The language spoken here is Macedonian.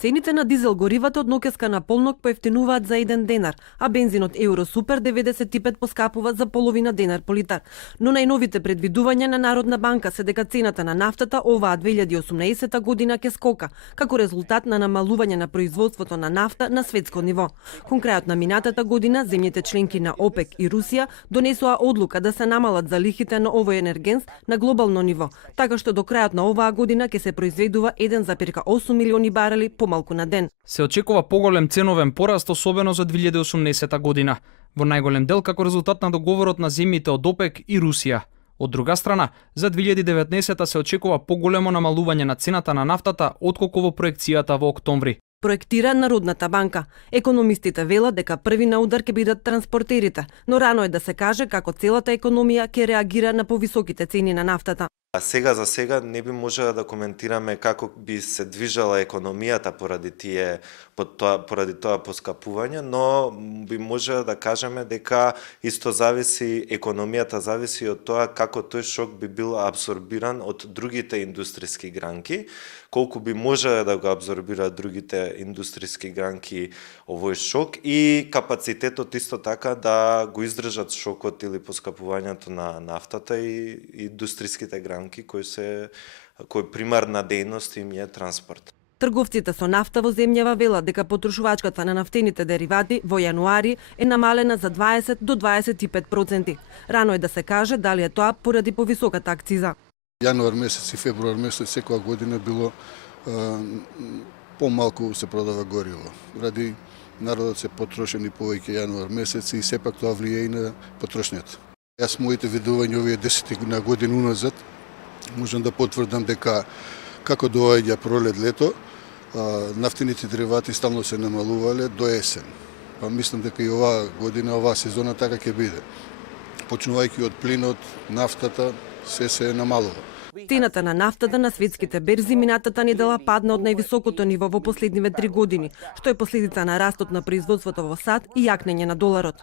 Цените на дизел горивата од ноќеска на полнок поевтинуваат за 1 денар, а бензинот Евро Супер 95 поскапува за половина денар по литар. Но најновите предвидувања на Народна банка се дека цената на нафтата оваа 2018 година ќе скока, како резултат на намалување на производството на нафта на светско ниво. Кон крајот на минатата година, земјите членки на ОПЕК и Русија донесоа одлука да се намалат залихите на овој енергенс на глобално ниво, така што до крајот на оваа година ќе се произведува 1,8 милиони барели помалку на ден. Се очекува поголем ценовен пораст, особено за 2018 година, во најголем дел како резултат на договорот на земјите од ОПЕК и Русија. Од друга страна, за 2019 се очекува поголемо намалување на цената на нафтата отколку во проекцијата во октомври. Проектира Народната банка. Економистите велат дека први на удар ќе бидат транспортерите, но рано е да се каже како целата економија ќе реагира на повисоките цени на нафтата. А сега за сега не би можела да коментираме како би се движала економијата поради тоа поскапување, но би можела да кажеме дека исто економијата зависи од тоа како тој шок би бил абсорбиран од другите индустријски гранки, колку би можеле да го абсорбираат другите индустријски гранки овој шок и капацитетот исто така да го издржат шокот или поскапувањето на нафтата и индустријските гранки кои примарна дејност им е транспорт. Трговците со нафта во земјава велат дека потрошувачката на нафтените деривати во јануари е намалена за 20 до 25%. Рано е да се каже дали е тоа поради повисоката акциза. Јануар месец и февруар месец секоја година било помалку се продава гориво. Ради народот се потрошени повеќе јануар месец и сепак тоа влијае и на потрошњата. Јас моите видувања овие 10 години уназад можам да потврдам дека како доаѓа пролет лето, нафтените деривати стално се намалувале до есен. Па мислам дека и оваа година, оваа сезона така ќе биде. Почнувајќи од плинот, нафтата, се намалува. Цената на нафтата на светските берзи минатата недела падна од највисокото ниво во последниве 3 години, што е последица на растот на производството во САД и јакнење на доларот.